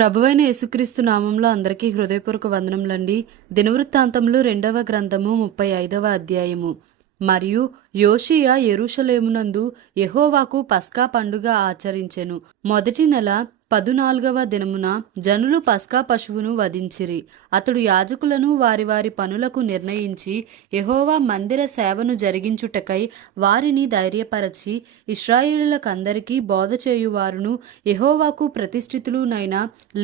ప్రభువైన యేసుక్రీస్తు నామంలో అందరికీ హృదయపూర్వక వందనములండి. దినవృత్తాంతములు 2వ గ్రంథము 35వ అధ్యాయము. మరియు యోషియా యెరూషలేమునందు యెహోవాకు పస్కా పండుగ ఆచరించెను. మొదటి నెల 14వ దినమున జనులు పస్కా పశువును వధించిరి. అతడు యాజకులను వారి వారి పనులకు నిర్ణయించి యెహోవా మందిర సేవను జరిగించుటకై వారిని ధైర్యపరచి ఇశ్రాయేలులకందరికీ బోధ చేయువారును యెహోవాకు ప్రతిష్ఠితులునైన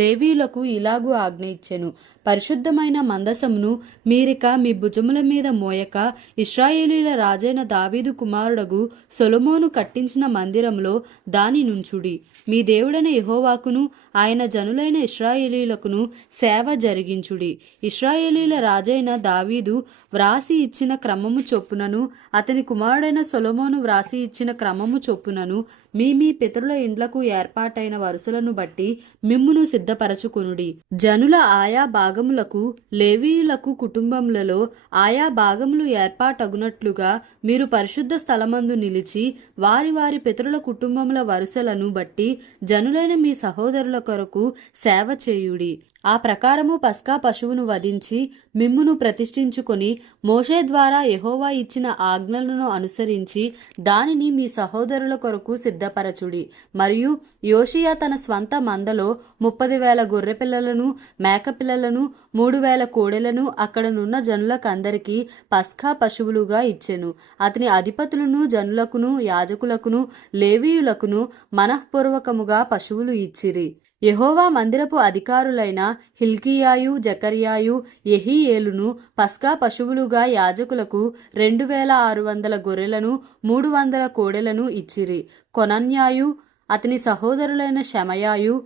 లేవీయులకు ఇలాగు ఆజ్ఞ ఇచ్చెను. పరిశుద్ధమైన మందసమును మీరిక మీ భుజముల మీద మోయక ఇశ్రాయేలీల రాజైన దావీదు కుమారుడగు సొలొమోను కట్టించిన మందిరంలో దాని నుంచుడి. మీ దేవుడైన యెహోవాకును ఆయన జనులైన ఇశ్రాయేలీలకును సేవ జరిగించుడి. ఇశ్రాయేలీల రాజైన దావీదు వ్రాసి ఇచ్చిన క్రమము చొప్పునను అతని కుమారుడైన సొలొమోను వ్రాసి ఇచ్చిన క్రమము చొప్పునను మీ పితరుల ఇండ్లకు ఏర్పాటైన వరుసలను బట్టి మిమ్మును సిద్ధపరచుకొనుడి. జనుల ఆయా భాగములకు లేవీయులకు కుటుంబములలో ఆయా భాగములు ఏర్పాటగునట్లుగా మీరు పరిశుద్ధ స్థలమందు నిలిచి వారి వారి పితరుల కుటుంబముల వరుసలను బట్టి జనులైన మీ సహోదరుల కొరకు సేవ చేయుడి. ఆ ప్రకారము పస్కా పశువును వధించి మిమ్మును ప్రతిష్ఠించుకొని మోషే ద్వారా యెహోవా ఇచ్చిన ఆజ్ఞలను అనుసరించి దానిని మీ సహోదరుల కొరకు సిద్ధపరచుడి. మరియు యోషియా తన స్వంత మందలో 30,000 గొర్రెపిల్లలను మేకపిల్లలను 3,000 కోడెలను అక్కడనున్న జనులకందరికీ పస్కా పశువులుగా ఇచ్చెను. అతని అధిపతులను జనులకును యాజకులకును లేవీయులకును మనఃపూర్వకముగా పశువులు ఇచ్చిరి. యెహోవా మందిరపు అధికారులైన హిల్కీయాయు జకర్యాయు యెహీయేలును పస్కా పశువులుగా యాజకులకు 2,600 గొర్రెలను 300 కోడెలను ఇచ్చిరి. కొనన్యాయు అతని సహోదరులైన షెమయాయు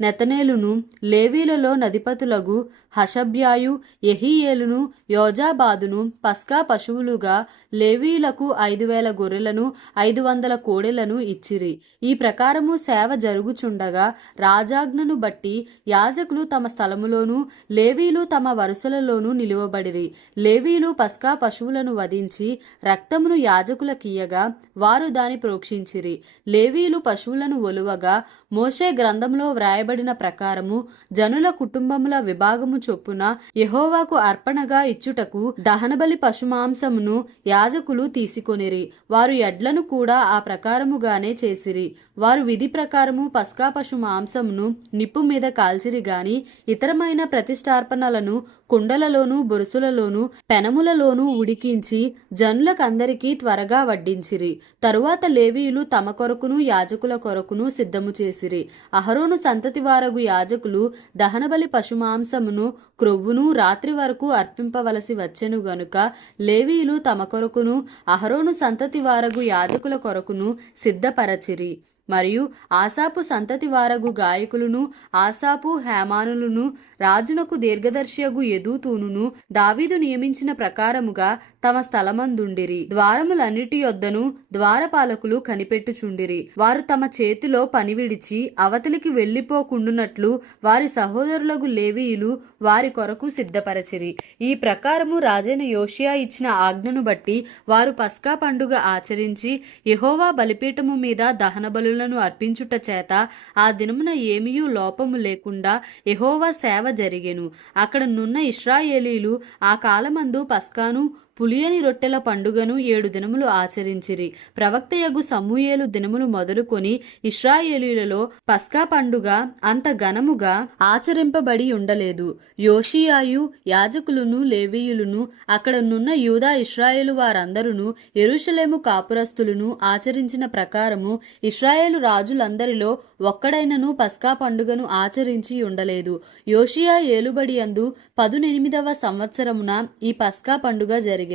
నెతనేలును లేవీలలో నధిపతులగు హషబ్యాయు యెహీయేలును యోజాబాదును పస్కా పశువులుగా లేవీయులకు 5,000 గొర్రెలను 500 కోడెలను ఇచ్చిరి. ఈ ప్రకారము సేవ జరుగుచుండగా రాజాజ్ఞను బట్టి యాజకులు తమ స్థలములోను లేవీయులు తమ వరుసలలోనూ నిలువబడిరి. లేవీయులు పస్కా పశువులను వధించి రక్తమును యాజకులకియ్యగా వారు దాని ప్రోక్షించిరి. లేవీయులు పశువులను ఒలువగా మోషే గ్రంథంలో వ్రాయబడిన ప్రకారము జనుల కుటుంబముల విభాగము చొప్పున యెహోవాకు అర్పణగా ఇచ్చుటకు దహనబలి పశుమాంసమును యాజకులు తీసుకొనిరి. వారు ఎడ్లను కూడా ఆ ప్రకారముగానే చేసిరి. వారు విధి ప్రకారము పస్కా పశు మాంసమును నిప్పు మీద కాల్చిరి గాని ఇతరమైన ప్రతిష్టార్పణలను కుండలలోను బొరుసులలోను పెనములలోనూ ఉడికించి జనులకందరికీ త్వరగా వడ్డించిరి. తరువాత లేవీయులు తమ కొరకును యాజకుల కొరకును సిద్ధము చేసిరి. అహరోను సంతతి వారగు యాజకులు దహనబలి పశుమాంసమును క్రొవ్వును రాత్రి వరకు అర్పింపవలసి వచ్చెను గనుక లేవీయులు తమ కొరకును అహరోను సంతతి వారగు యాజకుల కొరకును సిద్ధపరచిరి. మరియు ఆసాపు సంతతి వారగు గాయకులను ఆసాపు హేమానులను రాజునకు దీర్ఘదర్శియగు యెదూతూనును దావీదు నియమించిన ప్రకారముగా తమ స్థలమందుండిరి. ద్వారములన్నిటి యొద్దను ద్వారపాలకులు కనిపెట్టుచుండిరి. వారు తమ చేతిలో పని విడిచి అవతలికి వెళ్లిపోకుండునట్లు వారి సహోదరులకు లేవీయులు వారి కొరకు సిద్ధపరచిరి. ఈ ప్రకారము రాజైన యోషియా ఇచ్చిన ఆజ్ఞను బట్టి వారు పస్కా పండుగ ఆచరించి యెహోవా బలిపీఠము మీద దహన బలులను అర్పించుట చేత ఆ దినమున ఏమీయూ లోపము లేకుండా యెహోవా సేవ జరిగెను. అక్కడ నున్న ఇశ్రాయేలీలు ఆ కాలమందు పస్కాను పులియని రొట్టెల పండుగను 7 దినములు ఆచరించిరి. ప్రవక్తయగు సమూయేలు దినములు మొదలుకొని ఇశ్రాయేలీలలో పస్కా పండుగ అంత ఘనముగా ఆచరింపబడి ఉండలేదు. యోషియాయు యాజకులను లేవీయులను అక్కడ నున్న యూదా ఇశ్రాయేలు వారందరూ యెరూషలేము కాపురస్తులను ఆచరించిన ప్రకారము ఇశ్రాయేలు రాజులందరిలో ఒక్కడైనను పస్కా పండుగను ఆచరించి ఉండలేదు. యోషియా ఏలుబడి యందు 18వ సంవత్సరమున ఈ పస్కా పండుగ జరిగింది.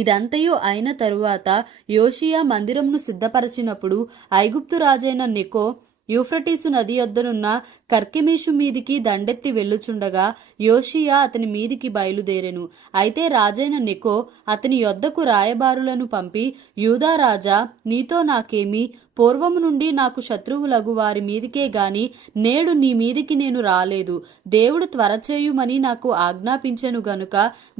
ఇదంతయు అయిన తరువాత యోషియా మందిరమును సిద్ధపరచినప్పుడు ఐగుప్తు రాజైన నెకో యూఫ్రటీసు నది యొద్దనున్న కర్కెమీషు మీదికి దండెత్తి వెళ్ళుచుండగా యోషియా అతని మీదికి బయలుదేరెను. అయితే రాజైన నెకో అతని యొద్దకు రాయబారులను పంపి యూదా రాజా నీతో నాకేమి, పూర్వము నుండి నాకు శత్రువులగు వారి మీదికే గాని నేడు నీ మీదికి నేను రాలేదు. దేవుడు త్వరచేయుమని నాకు ఆజ్ఞాపించెను గనుక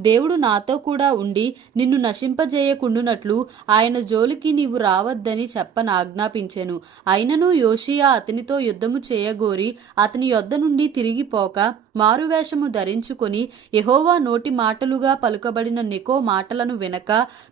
దేవుడు నాతో కూడా ఉండి నిన్ను నశింపజేయకుండునట్లు ఆయన జోలికి నీవు రావద్దని చెప్పనాజ్ఞాపించెను. అయినను యోషియా అతనితో యుద్ధము చేయగోరి అతని యొద్ద నుండి తిరిగిపోక మారువేషము ధరించుకొని యెహోవా నోటి మాటలుగా పలుకబడిన నెకో మాటలను వినక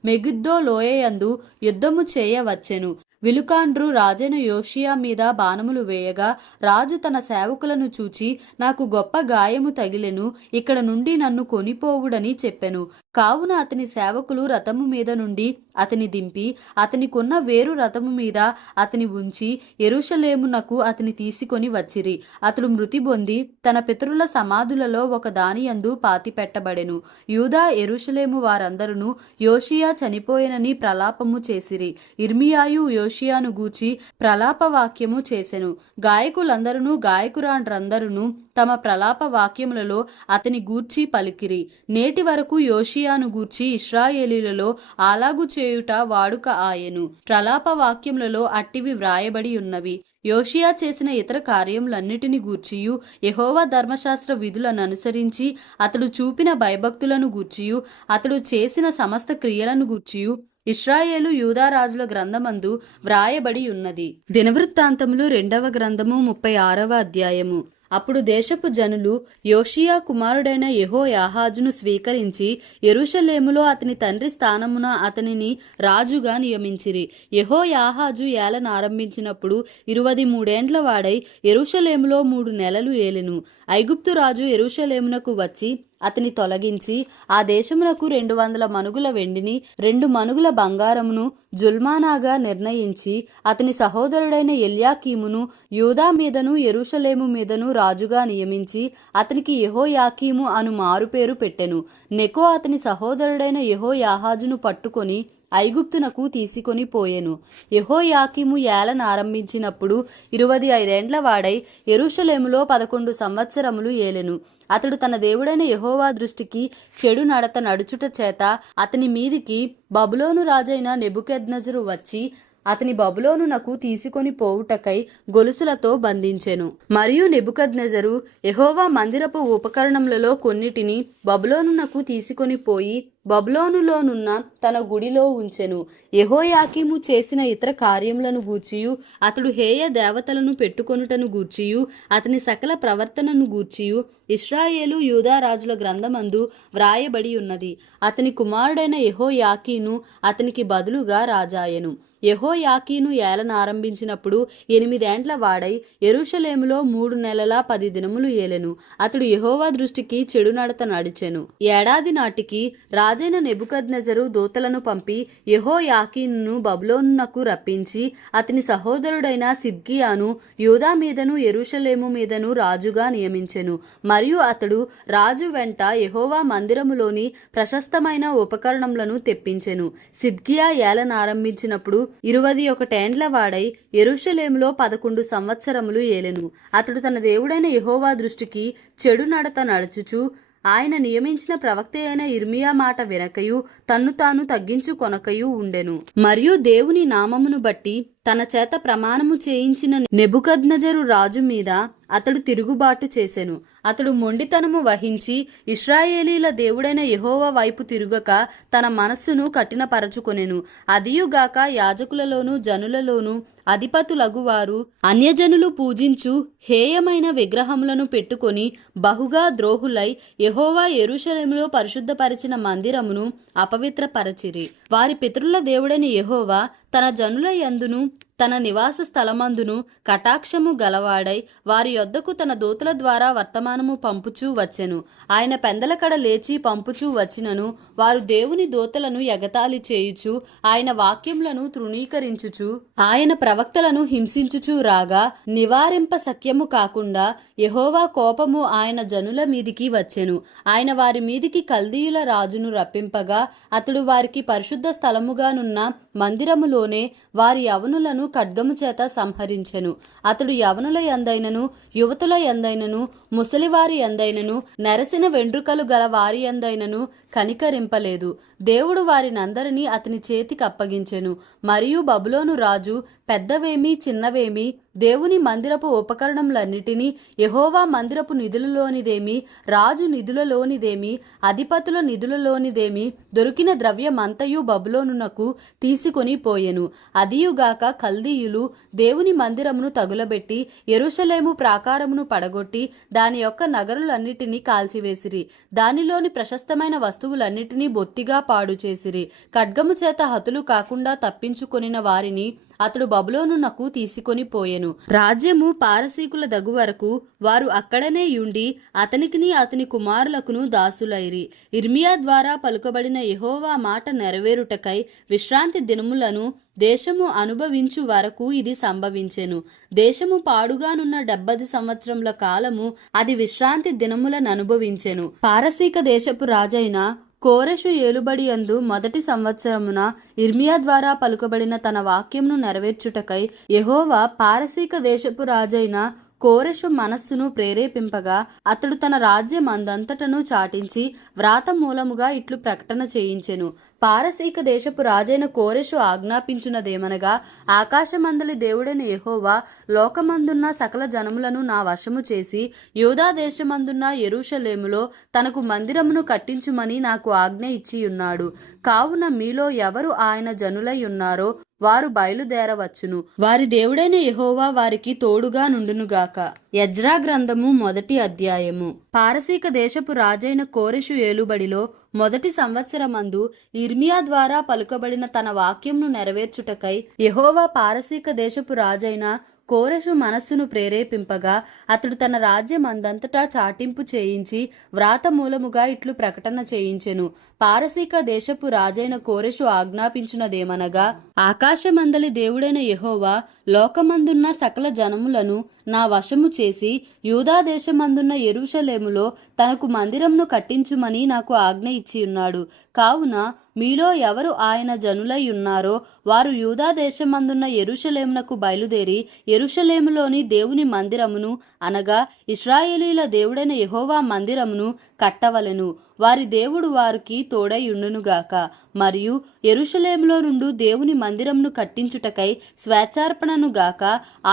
మెగిద్దో లోయయందు యుద్ధము చేయవచ్చెను. విలుకాండ్రు రాజైన యోషియా మీద బాణములు వేయగా రాజు తన సేవకులను చూచి నాకు గొప్ప గాయము తగిలెను, ఇక్కడ నుండి నన్ను కొనిపోవుడని చెప్పెను. కావున అతని సేవకులు రథము మీద నుండి అతని దింపి అతనికున్న వేరు రథము మీద అతని ఉంచి యెరూషలేమునకు అతని తీసుకొని వచ్చిరి. అతడు మృతి పొంది తన పితరుల సమాధులలో ఒక దానియందు పాతిపెట్టబడెను. యూదా యెరూషలేము వారందరూ యోషియా చనిపోయినని ప్రలాపము చేసిరి. ఇర్మియాయు యోషియాను గూర్చి ప్రలాప వాక్యము చేసెను. గాయకులందరూ గాయకురాండ్రందరూ తమ ప్రలాప వాక్యములలో అతని గూర్చి పలికిరి. నేటి వరకు యోషియాను గూర్చి ఇశ్రాయేలీలలో అలాగు చేయుట వాడుక ఆయెను. ప్రలాప వాక్యములలో అట్టివి వ్రాయబడి ఉన్నవి. యోషియా చేసిన ఇతర కార్యములన్నిటిని గూర్చియు యెహోవా ధర్మశాస్త్ర విధులను అనుసరించి అతడు చూపిన భయభక్తులను గూర్చియు అతడు చేసిన సమస్త క్రియలను గూర్చియు ఇశ్రాయేలు యూదా రాజుల గ్రంథమందు వ్రాయబడి ఉన్నది. దినవృత్తాంతములు 2వ గ్రంథము 36వ అధ్యాయము. అప్పుడు దేశపు జనులు యోషియా కుమారుడైన యెహోయాహాజును స్వీకరించి యెరూషలేములో అతని తండ్రి స్థానమున అతనిని రాజుగా నియమించిరి. యెహోయాహాజు ఏలనారంభించినప్పుడు 23 ఏండ్ల వాడై యెరూషలేములో 3 నెలలు ఏలెను. ఐగుప్తు రాజు యెరూషలేమునకు వచ్చి అతని తొలగించి ఆ దేశమునకు 200 మనుగుల వెండిని 2 మనుగుల బంగారమును జుల్మానాగా నిర్ణయించి అతని సహోదరుడైన ఎల్యాకీమును యూదా మీదను యెరూషలేము మీదను రాజుగా నియమించి అతనికి యెహోయాకీము అను మారుపేరు పెట్టెను. నెకో అతని సహోదరుడైన యెహోయాహాజును పట్టుకొని ఐగుప్తునకు తీసుకొని పోయెను. యెహోయాకీము ఏలనారంభించినప్పుడు 25 ఏండ్ల వాడై యెరూషలేములో 11 సంవత్సరములు ఏలెను. అతడు తన దేవుడైన యెహోవా దృష్టికి చెడు నడత నడుచుట చేత అతని మీదికి బబులోను రాజైన నెబుకద్నెజరు వచ్చి అతని బబులోనునకు తీసుకొని పోవుటకై గొలుసులతో బంధించెను. మరియు నెబుకద్నెజరు యెహోవా మందిరపు ఉపకరణములలో కొన్నిటిని బబులోనునకు తీసుకొని పోయి బబులోనులోనున్న తన గుడిలో ఉంచెను. యెహోయాకీము చేసిన ఇతర కార్యములను గూర్చియు అతడు హేయ దేవతలను పెట్టుకొనుటను గూర్చియు అతని సకల ప్రవర్తనను గూర్చియు ఇశ్రాయేలు యూదా రాజుల గ్రంథమందు వ్రాయబడి ఉన్నది. అతని కుమారుడైన యెహోయాకీను అతనికి బదులుగా రాజాయెను. యెహోయాకీను ఏలనారంభించినప్పుడు 8 ఏండ్ల వాడై యెరూషలేములో 3 నెలల 10 దినములు ఏలెను. అతడు యెహోవా దృష్టికి చెడు నడత నడిచెను. ఏడాది నాటికి రాజైన నెబుకద్నెజరు దూతలను పంపి యెహోయాకీనును బబులోనునకు రప్పించి అతని సహోదరుడైన సిద్కియాను యూదా మీదను యెరూషలేము మీదను రాజుగా నియమించెను. మరియు అతడు రాజు వెంట యెహోవా మందిరములోని ప్రశస్తమైన ఉపకరణములను తెప్పించెను. సిద్కియా ఏలనారంభించినప్పుడు 21 ఏండ్ల వాడై యెరూషలేములో 11 సంవత్సరములు ఏలెను. అతడు తన దేవుడైన యెహోవా దృష్టికి చెడు నడత నడుచుచు ఆయన నియమించిన ప్రవక్త అయిన ఇర్మియా మాట వినకయు తన్ను తాను తగ్గించుకొనకయు ఉండెను. మరియు దేవుని నామమును బట్టి తన చేత ప్రమాణము చేయించిన నెబుకద్నెజరు రాజు మీద అతడు తిరుగుబాటు చేసెను. అతడు మొండితనము వహించి ఇశ్రాయేలీల దేవుడైన యెహోవా వైపు తిరుగక తన మనస్సును కఠినపరచుకొనెను. అదియుగాక యాజకులలోను జనులలోను అధిపతులగువారు అన్యజనులు పూజించు హేయమైన విగ్రహములను పెట్టుకొని బహుగా ద్రోహులై యెహోవా యెరూషలేములో పరిశుద్ధపరిచిన మందిరమును అపవిత్రపరచిరి. వారి పితరుల దేవుడైన యెహోవా తన జనుల యందును తన నివాస స్థలమందును కటాక్షము గలవాడై వారి యొద్దకు తన దూతల ద్వారా వర్తమానము పంపుచూ వచ్చెను. ఆయన పెందలకడ లేచి పంపుచూ వచ్చినను వారు దేవుని దూతలను ఎగతాళి చేయుచు ఆయన వాక్యములను తృణీకరించుచు ఆయన ప్రవక్తలను హింసించుచూ రాగా నివారింప సఖ్యము కాకుండా యెహోవా కోపము ఆయన జనుల మీదికి వచ్చెను. ఆయన వారి మీదికి కల్దీయుల రాజును రప్పింపగా అతడు వారికి పరిశుద్ధ స్థలముగానున్న మందిరములోనే వారి యవనులను ఖడ్గము చేత సంహరించెను. అతడు యవనుల యందైనను యువతుల యందైనను ముసలివారి యందైనను నెరసిన వెండ్రుకలు గల వారి యందైనను కనికరింపలేదు. దేవుడు వారినందరినీ అతని చేతికి అప్పగించెను. మరియు బబులోను రాజు పెద్దవేమి చిన్నవేమి దేవుని మందిరపు ఉపకరణములన్నిటినీ, యెహోవా మందిరపు నిధులలోనిదేమి, రాజు నిధులలోనిదేమి, అధిపతుల నిధులలోనిదేమి దొరికిన ద్రవ్యమంతయు బబులోనునకు తీసుకొని పోయెను. అదియుగాక కల్దీయులు దేవుని మందిరమును తగులబెట్టి యెరూషలేము ప్రాకారమును పడగొట్టి దాని యొక్క నగరులన్నిటినీ కాల్చివేసిరి. దానిలోని ప్రశస్తమైన వస్తువులన్నిటినీ బొత్తిగా పాడు చేసిరి. ఖడ్గము చేత హతులు కాకుండా తప్పించుకొనిన వారిని అతడు బబులోనునకు తీసుకొని పోయెను. రాజ్యము పారసీకుల దగు వరకు వారు అక్కడనే యుండి అతనికిని అతని కుమారులకును దాసులైరి. ఇర్మియా ద్వారా పలుకబడిన యెహోవా మాట నెరవేరుటకై విశ్రాంతి దినములను దేశము అనుభవించు వరకు ఇది సంభవించెను. దేశము పాడుగానున్న 70 సంవత్సరముల కాలము అది విశ్రాంతి దినములను అనుభవించెను. పారసీక దేశపు రాజైన కోరెషు ఏలుబడి యందు మొదటి సంవత్సరమున ఇర్మియా ద్వారా పలుకబడిన తన వాక్యమును నెరవేర్చుటకై యెహోవా పారసీక దేశపు రాజైన కోరెషు మనస్సును ప్రేరేపింపగా అతడు తన రాజ్యం అందంతటను చాటించి వ్రాత మూలముగా ఇట్లు ప్రకటన చేయించెను. పారసీక దేశపు రాజైన కోరెషు ఆజ్ఞాపించున్నదేమనగా, ఆకాశమందలి దేవుడైన యెహోవా లోకమందున్న సకల జనములను నా వశము చేసి యూదా దేశమందున్న యెరూషలేములో తనకు మందిరమును కట్టించుమని నాకు ఆజ్ఞ ఇచ్చియున్నాడు. కావున మీలో ఎవరు ఆయన జనులై ఉన్నారో వారు బయలుదేరవచ్చును. వారి దేవుడైన యెహోవా వారికి తోడుగా నుండునుగాక. ఎజ్రా గ్రంథము మొదటి అధ్యాయము. పారసీక దేశపు రాజైన కోరెషు ఏలుబడిలో మొదటి సంవత్సరమందు ఇర్మియా ద్వారా పలుకబడిన తన వాక్యంను నెరవేర్చుటకై యెహోవా పారసీక దేశపు రాజైన కోరెషు మనస్సును ప్రేరేపింపగా అతడు తన రాజ్యం అందంతటా చాటింపు చేయించి వ్రాత మూలముగా ఇట్లు ప్రకటన చేయించెను. పారసీక దేశపు రాజైన కోరెషు ఆజ్ఞాపించున్నదేమనగా, ఆకాశమందలి దేవుడైన యెహోవా లోకమందున్న సకల జనములను నా వశము చేసి యూదా దేశమందున్న యెరూషలేములో తనకు మందిరమును కట్టించుమని నాకు ఆజ్ఞ ఇచ్చియున్నాడు. కావున మీలో ఎవరు ఆయన జనులై ఉన్నారో వారు యూదా దేశమందున్న యెరూషలేమునకు బయలుదేరి యెరూషలేములోని దేవుని మందిరమును అనగా ఇశ్రాయేలీల దేవుడైన యెహోవా మందిరమును కట్టవలెను. వారి దేవుడు వారికి తోడై ఉండునుగాక. మరియు యెరూషలేములో నుండి దేవుని మందిరమును కట్టించుటకై స్వేచ్ఛార్పణను గాక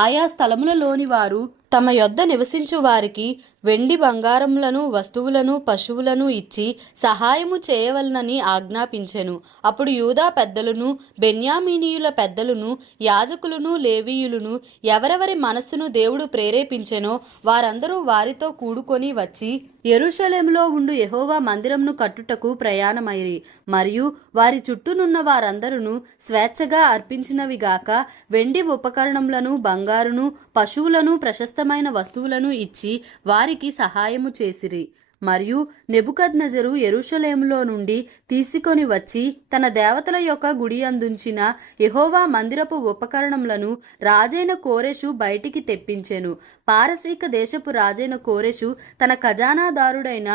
ఆయా స్థలములలోని వారు తమ యొద్ద నివసించు వారికి వెండి బంగారములను వస్తువులను పశువులను ఇచ్చి సహాయము చేయవలనని ఆజ్ఞాపించెను. అప్పుడు యూదా పెద్దలను బెన్యామీనీయుల పెద్దలను యాజకులను లేవీయులను ఎవరెవరి మనస్సును దేవుడు ప్రేరేపించెనో వారందరూ వారితో కూడుకొని వచ్చి యెరూషలేములో ఉండు యెహోవా మందిరమును కట్టుటకు ప్రయాణమైరి. మరియు వారి చుట్టూనున్న వారందరూ స్వేచ్ఛగా అర్పించినవిగాక వెండి ఉపకరణములను బంగారును పశువులను ప్రశస్తమైన వస్తువులను ఇచ్చి వారికి సహాయము చేసిరి. మరియు నెబుకద్నెజరు యెరూషలేములో నుండి తీసుకొని వచ్చి తన దేవతల యొక్క గుడి అందుంచిన యెహోవా మందిరపు ఉపకరణములను రాజైన కోరెషు బయటికి తెప్పించెను. పారసీక దేశపు రాజైన కోరెషు తన ఖజానాదారుడైన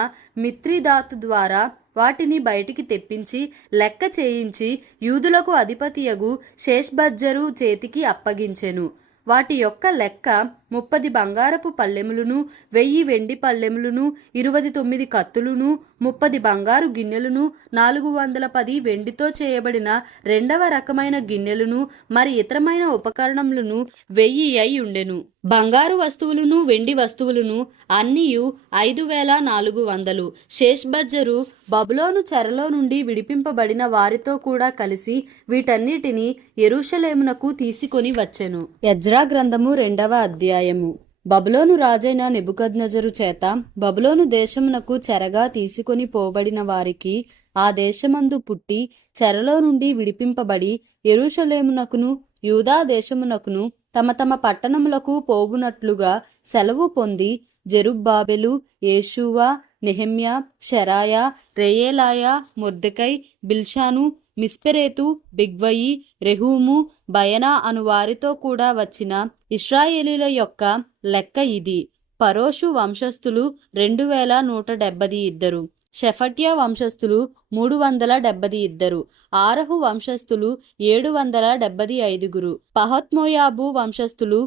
మిత్రిదాతు ద్వారా వాటిని బయటికి తెప్పించి లెక్క చేయించి యూదులకు అధిపతియగు షేష్బజ్జరు చేతికి అప్పగించెను. వాటి యొక్క లెక్క 30 బంగారపు పల్లెములను 1000 వెండి పల్లెములను 29 కత్తులను 30 బంగారు గిన్నెలను 410 వెండితో చేయబడిన రెండవ రకమైన గిన్నెలను మరి ఇతరమైన ఉపకరణములను 1000 అయి ఉండెను. బంగారు వస్తువులను వెండి వస్తువులను అన్నియు 5400. షేష్బజ్జరు బబులోను చెరలో నుండి విడిపింపబడిన వారితో కూడా కలిసి వీటన్నిటిని యెరూషలేమునకు తీసుకొని వచ్చెను. ఎజ్రా గ్రంథము 2వ అధ్యాయము. బబులోను రాజైన నెబుకద్నెజరు చేత బబులోను దేశమునకు చెరగా తీసుకొని పోబడిన వారికి ఆ దేశమందు పుట్టి చెరలో నుండి విడిపింపబడి యెరూషలేమునకును యూదా దేశమునకును తమ తమ పట్టణములకు పోవునట్లుగా సెలవు పొంది జెరుబ్బాబెలు యేషూవ నెహెమ్యా షెరాయా రెయేలాయా మొర్దెకై బిల్షాను మిస్పెరేతు బిగ్వయి రెహూము బయనా అను వారితో కూడా వచ్చిన ఇశ్రాయేలీల యొక్క లెక్క ఇది. పరోషు వంశస్థులు 2172. షెఫట్య వంశస్థులు 372, ఆరహు వంశస్థులు 775, పహత్మోయాబు వంశస్థులు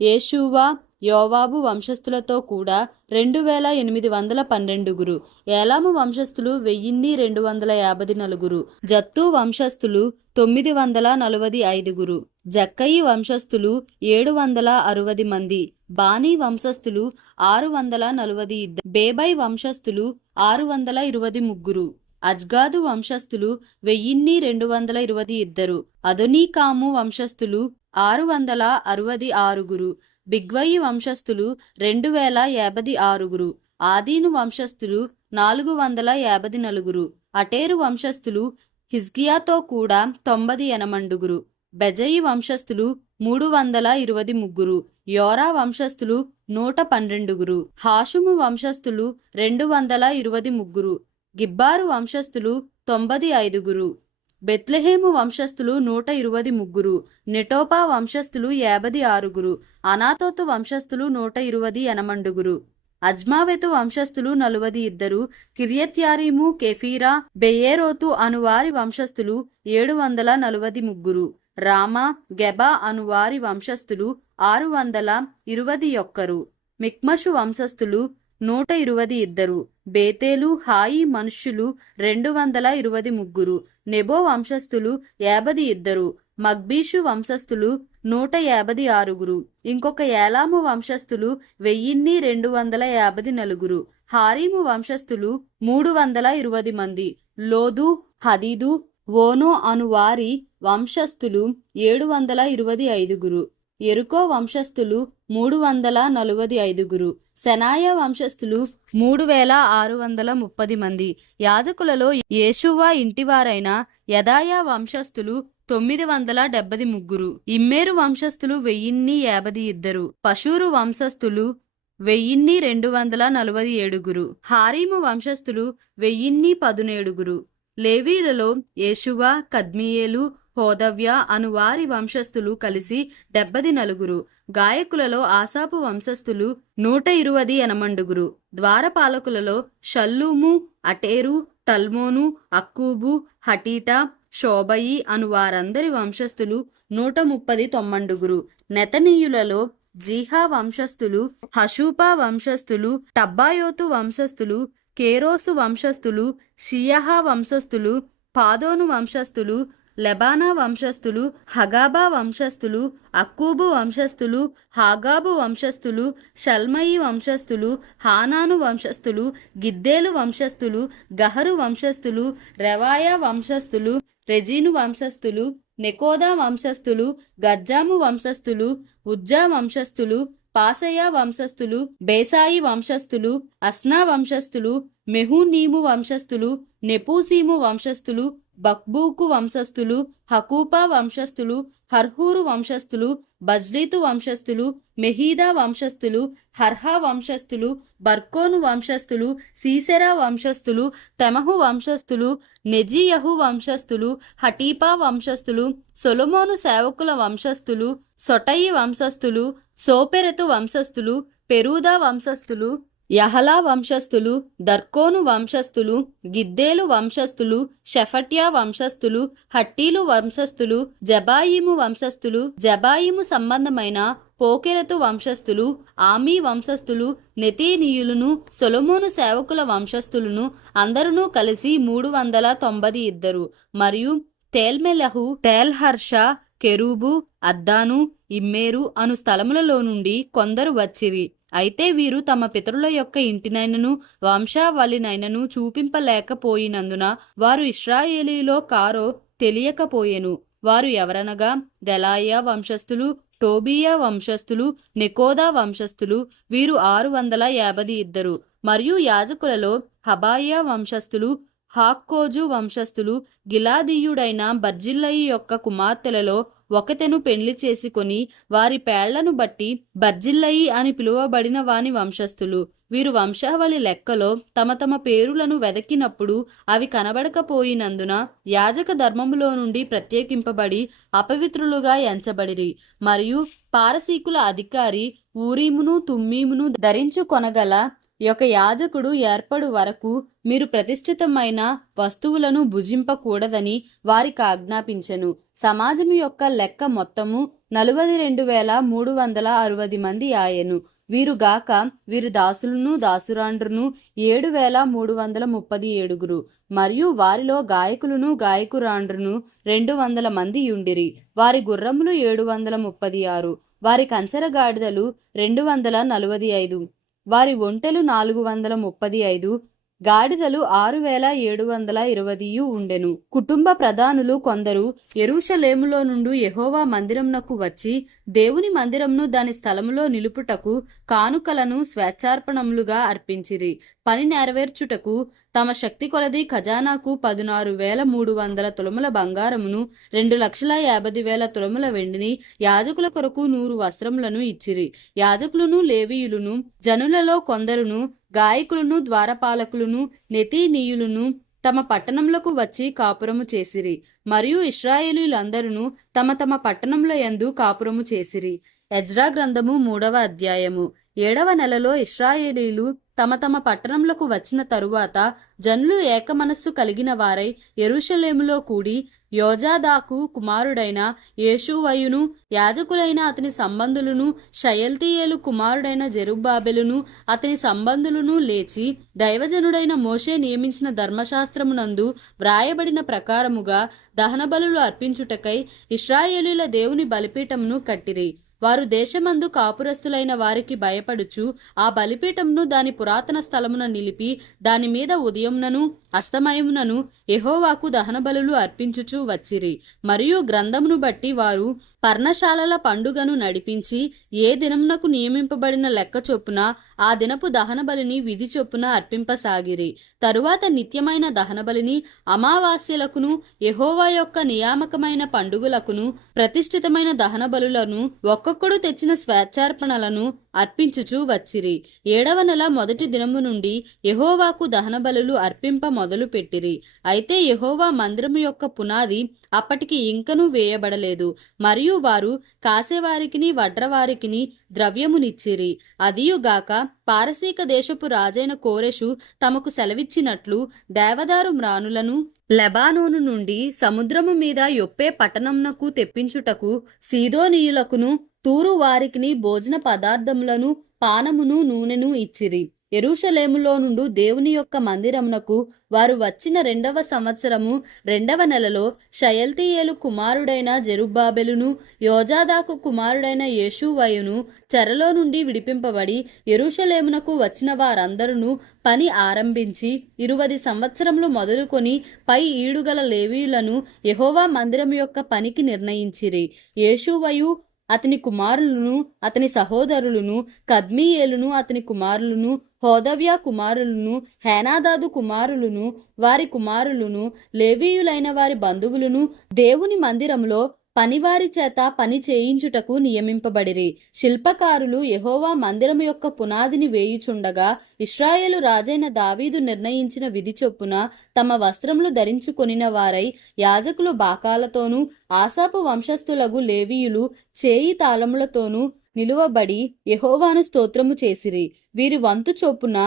యేషూవా యోవాబు వంశస్థులతో కూడా 2812, ఏలాము వంశస్థులు 1254, జత్తు వంశస్థులు 945, జక్కయి వంశస్థులు 760 మంది, బానీ వంశస్థులు 642, బేబై వంశస్థులు 623, అజ్గాదు వంశస్థులు 1222, అదోనీకాము వంశస్థులు 666, బిగ్వయి వంశస్థులు 2056, ఆదీను వంశస్థులు 454, అటేరు వంశస్థులు హిజ్కియాతో కూడా 90 బెజయి వంశస్థులు 323, యోరా వంశస్థులు 112, హాషుము వంశస్థులు 223, గిబ్బారు వంశస్థులు 95, బెత్లెహేము వంశస్థులు 123, నెటోపా వంశస్థులు 56, అనాతోతు వంశస్థులు 120, అజ్మావెతు వంశస్థులు 42, కిర్యత్యారీము, కెఫీరా, బెయేరోతు అనువారి వంశస్థులు 743, రామా, గెబా అనువారి వంశస్థులు 621, మిక్మషు వంశస్థులు 122, బేతేలు, హాయి మనుష్యులు 223, నెబో వంశస్థులు 52, మగ్బీషు వంశస్థులు 156, ఇంకొక ఏలాము వంశస్థులు 1254, హారీము వంశస్థులు 320 మంది, లోదు, హదీదు, ఓనో అనువారి వంశస్థులు 725, ఎరుకో వంశస్థులు 345, సెనాయ వంశస్థులు 3630 మంది, యాజకులలో యేషూవా ఇంటివారైన యదాయా వంశస్థులు 973, ఇమ్మేరు వంశస్థులు 1052, పషూరు వంశస్థులు 1247, హారీము వంశస్థులు 1017, లేవీలలో యేషువా, కద్మియేలు, హోదవ్య అనువారి వంశస్థులు కలిసి 74, గాయకులలో ఆసాపు వంశస్థులు 120, ద్వారపాలకులలో షల్లూము, అటేరు, టల్మోను, అక్కూబు, హటీటా, షోబయి అను వారందరి వంశస్థులు 139, నెతనీయులలో జీహా వంశస్థులు, హషూపా వంశస్థులు, టబ్బాయోతు వంశస్థులు, కేరోసు వంశస్థులు, షియహా వంశస్థులు, పాదోను వంశస్థులు, లెబానా వంశస్థులు, హగాబా వంశస్థులు, అక్కూబు వంశస్థులు, హాగాబు వంశస్థులు, షల్మయి వంశస్థులు, హానాను వంశస్థులు, గిద్దేలు వంశస్థులు, గహరు వంశస్థులు, రెవాయా వంశస్థులు, రెజీను వంశస్థులు, నెకోదా వంశస్థులు, గజ్జాము వంశస్థులు, ఉజ్జా వంశస్థులు, పాసయా వంశస్థులు, బేసాయి వంశస్థులు, అస్నా వంశస్థులు, మెహూనీము వంశస్థులు, నెపూసీము వంశస్థులు, బక్బూకు వంశస్థులు, హకూపా వంశస్థులు, హర్హూరు వంశస్థులు, బజ్లీతు వంశస్థులు, మెహీదా వంశస్థులు, హర్హా వంశస్థులు, బర్కోను వంశస్థులు, సీసెరా వంశస్థులు, తెమహు వంశస్థులు, నెజీయహు వంశస్థులు, హటీపా వంశస్థులు, సొలొమోను సేవకుల వంశస్థులు, సొటయి వంశస్థులు, సోపెరెతు వంశస్థులు, పెరూదా వంశస్థులు, యహలా వంశస్థులు, దర్కోను వంశస్థులు, గిద్దేలు వంశస్థులు, షెఫట్యా వంశస్థులు, హట్టీలు వంశస్థులు, జబాయిము వంశస్థులు, జబాయిము సంబంధమైన పోకెరతు వంశస్థులు, ఆమీ వంశస్థులు, నెతీనీయులను, సొలొమోను సేవకుల వంశస్థులను అందరూ కలిసి 392, మరియు తేల్మెలహు, తేల్హర్ష, కెరూబు, అద్దాను, ఇమ్మేరు అను స్థలములలో నుండి కొందరు వచ్చిరి. అయితే వీరు తమ పితరుల యొక్క ఇంటినైనను వంశావళినైనను చూపింపలేకపోయినందున వారు ఇశ్రాయేలీలో కారో తెలియకపోయెను. వారు ఎవరనగా దెలాయా వంశస్థులు, టోబియా వంశస్థులు, నెకోదా వంశస్థులు, వీరు 652, మరియు యాజకులలో హబాయా వంశస్థులు, హాక్కోజు వంశస్థులు, గిలాదీయుడైన బర్జిల్లయి యొక్క కుమార్తెలలో ఒకతెను పెండ్లి చేసుకొని వారి పేళ్లను బట్టి బర్జిల్లయి అని పిలువబడిన వాని వంశస్థులు. వీరు వంశావళి లెక్కలో తమ తమ పేరులను వెదకినప్పుడు అవి కనబడకపోయినందున యాజక ధర్మములో నుండి ప్రత్యేకింపబడి అపవిత్రులుగా ఎంచబడిరి. మరియు పారసీకుల అధికారి ఊరీమును తుమ్మీమును ధరించుకొనగల ఈ యొక్క యాజకుడు ఏర్పడు వరకు మీరు ప్రతిష్ఠితమైన వస్తువులను భుజింపకూడదని వారికి ఆజ్ఞాపించెను. సమాజం యొక్క లెక్క మొత్తము 42,360 మంది ఆయెను. వీరుగాక వీరి దాసులను దాసురాండ్రును 7,337 మరియు వారిలో గాయకులను గాయకురాండ్రును 200 మంది యుండిరి. వారి గుర్రములు 736, వారి కంచర గాడిదలు 245, వారి ఒంటెలు 435, గాడిదలు 6,720 ఉండెను. కుటుంబ ప్రధానులు కొందరు యెరూషలేములో నుండి యెహోవా మందిరమునకు వచ్చి దేవుని మందిరమును దాని స్థలములో నిలుపుటకు కానుకలను స్వేచ్ఛార్పణములుగా అర్పించిరి. పని నెరవేర్చుటకు తమ శక్తి కొలది ఖజానాకు 16,300 తులముల బంగారమును 2,50,000 తులముల వెండిని యాజకుల కొరకు 100 వస్త్రములను ఇచ్చిరి. యాజకులను లేవీయులను జనులలో కొందరును గాయకులను ద్వారపాలకులను నెతీనీయులను తమ పట్టణములకు వచ్చి కాపురము చేసిరి. మరియు ఇశ్రాయేలీయులందరూ తమ తమ పట్టణముల యందు కాపురము చేసిరి. ఎజ్రా గ్రంథము 3వ అధ్యాయము. 7వ నెలలో ఇశ్రాయేలీలు తమ తమ పట్టణములకు వచ్చిన తరువాత జనులు ఏకమనస్సు కలిగిన వారై యెరూషలేములో కూడి యోజాదాకు కుమారుడైన యేషూవయును యాజకులైన అతని సంబంధులను షయల్తీయేలు కుమారుడైన జెరుబ్బాబెలును అతని సంబంధులను లేచి దైవజనుడైన మోషే నియమించిన ధర్మశాస్త్రమునందు వ్రాయబడిన ప్రకారముగా దహనబలులు అర్పించుటకై ఇశ్రాయేలీల దేవుని బలిపీఠమును కట్టిరి. వారు దేశమందు కాపురస్తులైన వారికి భయపడుచు ఆ బలిపీఠమును దాని పురాతన స్థలమున నిలిపి దాని మీద ఉదయమునను అస్తమయమునను యెహోవాకు దహనబలులు అర్పించుచూ వచ్చిరి. మరియు గ్రంథమును బట్టి వారు పర్ణశాలల పండుగను నడిపించి ఏ దినమునకు నియమింపబడిన లెక్క చొప్పున ఆ దినపు దహనబలిని విధి చొప్పున అర్పింపసాగిరి. తరువాత నిత్యమైన దహనబలిని అమావాస్యలకును యెహోవా యొక్క నియామకమైన పండుగలకును ప్రతిష్ఠితమైన దహనబలులను ఒక్కొక్కడు తెచ్చిన స్వేచ్ఛార్పణలను అర్పించుచూ వచ్చిరి. 7వ నెల మొదటి దినము నుండి యెహోవాకు దహనబలులు అర్పింప మొదలు పెట్టిరి. అయితే యెహోవా మందిరము యొక్క పునాది అప్పటికి ఇంకనూ వేయబడలేదు. మరియు వారు కాసేవారికిని వడ్రవారికిని ద్రవ్యమునిచ్చిరి. అదియుగాక పారసీక దేశపు రాజైన కోరెషు తమకు సెలవిచ్చినట్లు దేవదారు మ్రానులను లెబానోను నుండి సముద్రము మీద యొప్పే పట్టణమునకు తెప్పించుటకు సీదోనీయులకును తూరు వారికిని భోజన పదార్థములను పానమును నూనెను ఇచ్చిరి. యెరూషలేములో నుండి దేవుని యొక్క మందిరమునకు వారు వచ్చిన 2వ సంవత్సరము 2వ నెలలో షయల్తీయేలు కుమారుడైన జెరుబ్బాబెలును యోజాదాకు కుమారుడైన యేషూవయును చెరలో నుండి విడిపింపబడి యెరూషలేమునకు వచ్చిన వారందరూ పని ఆరంభించి 20 సంవత్సరములు మొదలుకొని పై ఈడుగల లేవీయులను యెహోవా మందిరం యొక్క పనికి నిర్ణయించిరి. యేషూవయు అతని కుమారులను అతని సహోదరులను కద్మీయేలును అతని కుమారులను హోదవ్య కుమారులను హేనాదాదు కుమారులను వారి కుమారులను లేవీయులైన వారి బంధువులను దేవుని మందిరములో పనివారి చేత పని చేయించుటకు నియమింపబడిరి. శిల్పకారులు యెహోవా మందిరము యొక్క పునాదిని వేయుచుండగా ఇశ్రాయేలు రాజైన దావీదు నిర్ణయించిన విధి చొప్పున తమ వస్త్రములు ధరించుకొనిన వారై యాజకులు బాకాలతోనూ ఆసాపు వంశస్థులగు లేవీయులు చేయి తాళములతోనూ నిలువబడి యెహోవాను స్తోత్రము చేసిరి. వీరి వంతు చొప్పున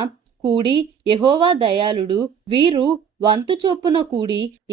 కూడి యెహోవా దయాళుడు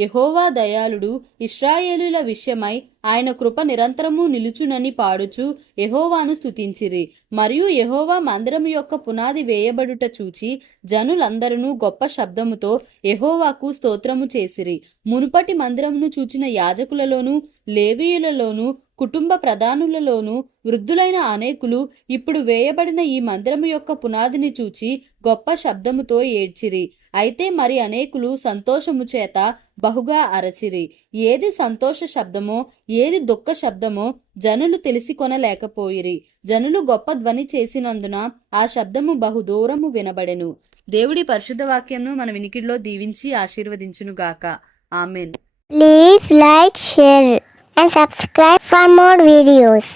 యెహోవా దయాళుడు ఇశ్రాయేలుల విషయమై ఆయన కృప నిరంతరము నిలుచునని పాడుచు యెహోవాను స్తుతించిరి. మరియు యెహోవా మందిరము యొక్క పునాది వేయబడుట చూచి జనులందరూ గొప్ప శబ్దముతో యెహోవాకు స్తోత్రము చేసిరి. మునుపటి మందిరమును చూచిన యాజకులలోను లేవీయులలోను కుటుంబ ప్రధానులలోను వృద్ధులైన అనేకులు ఇప్పుడు వేయబడిన ఈ మందిరము యొక్క పునాదిని చూచి గొప్ప శబ్దముతో ఏడ్చిరి. అయితే మరి అనేకులు సంతోషము చేత బహుగా అరచిరి. ఏది సంతోష శబ్దమో ఏది దుఃఖ శబ్దమో జనులు తెలిసి కొనలేకపోయిరి. జనులు గొప్ప ధ్వని చేసినందున ఆ శబ్దము బహు దూరము వినబడెను. దేవుడి పరిశుద్ధ వాక్యంను మన వినికిడిలో దీవించి ఆశీర్వదించునుగాక. Amen. Please like, share and subscribe for more videos.